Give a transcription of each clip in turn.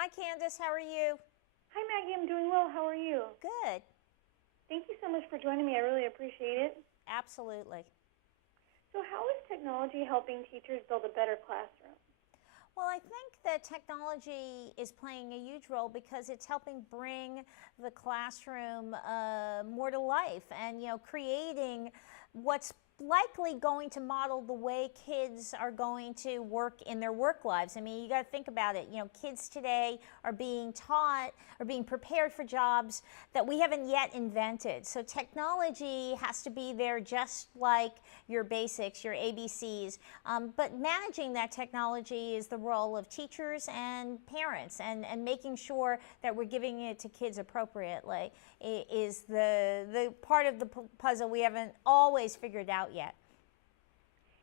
Hi, Candace. How are you? Hi, Maggie. I'm doing well. How are you? Good. Thank you so much for joining me. I really appreciate it. Absolutely. So how is technology helping teachers build a better classroom? Well, I think that technology is playing a huge role because it's helping bring the classroom more to life and, creating what's likely going to model the way kids are going to work in their work lives. I mean, you got to think about it. Kids today are being taught or being prepared for jobs that we haven't yet invented. So technology has to be there just like your basics, your ABCs. But managing that technology is the role of teachers and parents, and making sure that we're giving it to kids appropriately is the part of the puzzle we haven't always figured out yet.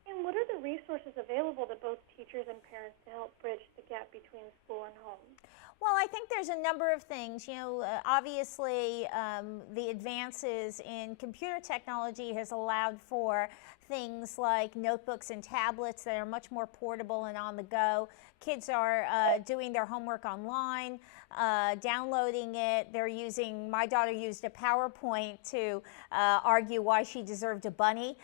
And what are the resources available to both teachers and parents to help bridge the gap between school and home? Well, I think there's a number of things. Obviously, the advances in computer technology has allowed for things like notebooks and tablets that are much more portable and on the go. Kids are doing their homework online, downloading it. My daughter used a PowerPoint to argue why she deserved a bunny.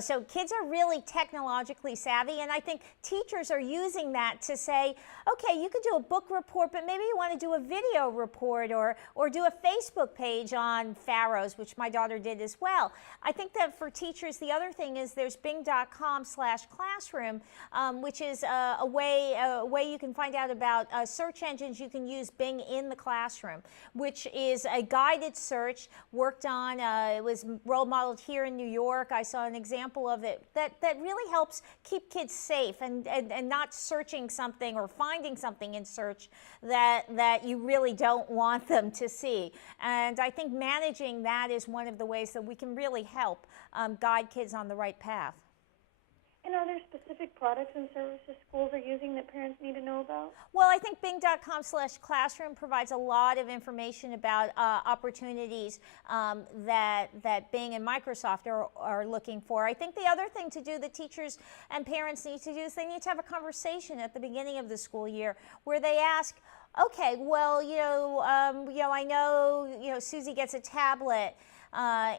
So kids are really technologically savvy, and I think teachers are using that to say, okay, you could do a book report, but maybe you want to do a video report or do a Facebook page on pharaohs, which my daughter did as well. I think that for teachers, the other thing is there's bing.com/classroom, which is a way you can find out about search engines you can use Bing in the classroom, which is a guided search worked on. It was role modeled here in New York. I saw an example of it that really helps keep kids safe and not searching something or finding something in search that you really don't want them to see. And I think managing that is one of the ways that we can really help guide kids on the right path. And are there specific products and services schools are using that parents need to know about? Well, I think bing.com/classroom provides a lot of information about opportunities that Bing and Microsoft are looking for. I think the other thing to do that teachers and parents need to do is they need to have a conversation at the beginning of the school year where they ask, okay, well, I know, Susie gets a tablet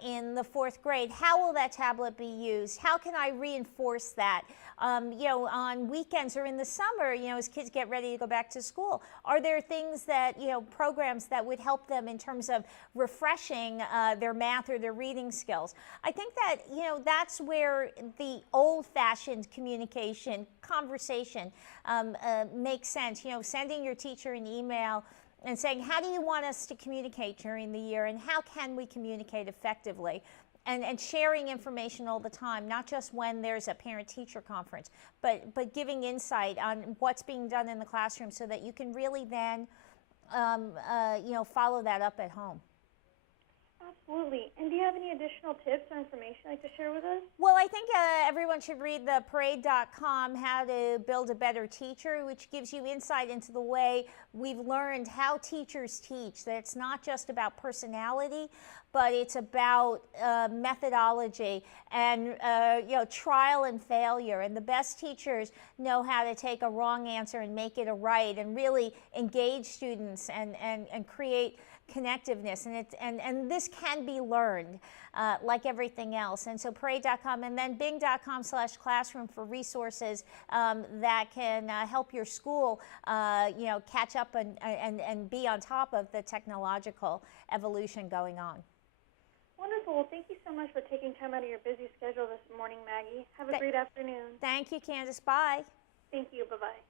in the 4th grade. How will that tablet be used? How can I reinforce that? On weekends or in the summer, as kids get ready to go back to school, are there things that, programs that would help them in terms of refreshing their math or their reading skills? I think that, that's where the old-fashioned communication, conversation makes sense. Sending your teacher an email and saying, how do you want us to communicate during the year, and how can we communicate effectively? And sharing information all the time, not just when there's a parent-teacher conference, but giving insight on what's being done in the classroom so that you can really then follow that up at home. Absolutely. And do you have any additional tips or information you'd like to share with us? Well, I think everyone should read the parade.com, How to Build a Better Teacher, which gives you insight into the way we've learned how teachers teach, that it's not just about personality, but it's about methodology and trial and failure. And the best teachers know how to take a wrong answer and make it a right, and really engage students and create connectiveness. And this can be learned like everything else. And so parade.com and then bing.com/classroom for resources that can help your school catch up and be on top of the technological evolution going on. Wonderful. Well, thank you so much for taking time out of your busy schedule this morning, Maggie. Have a great afternoon. Thank you, Candace. Bye. Thank you. Bye-bye.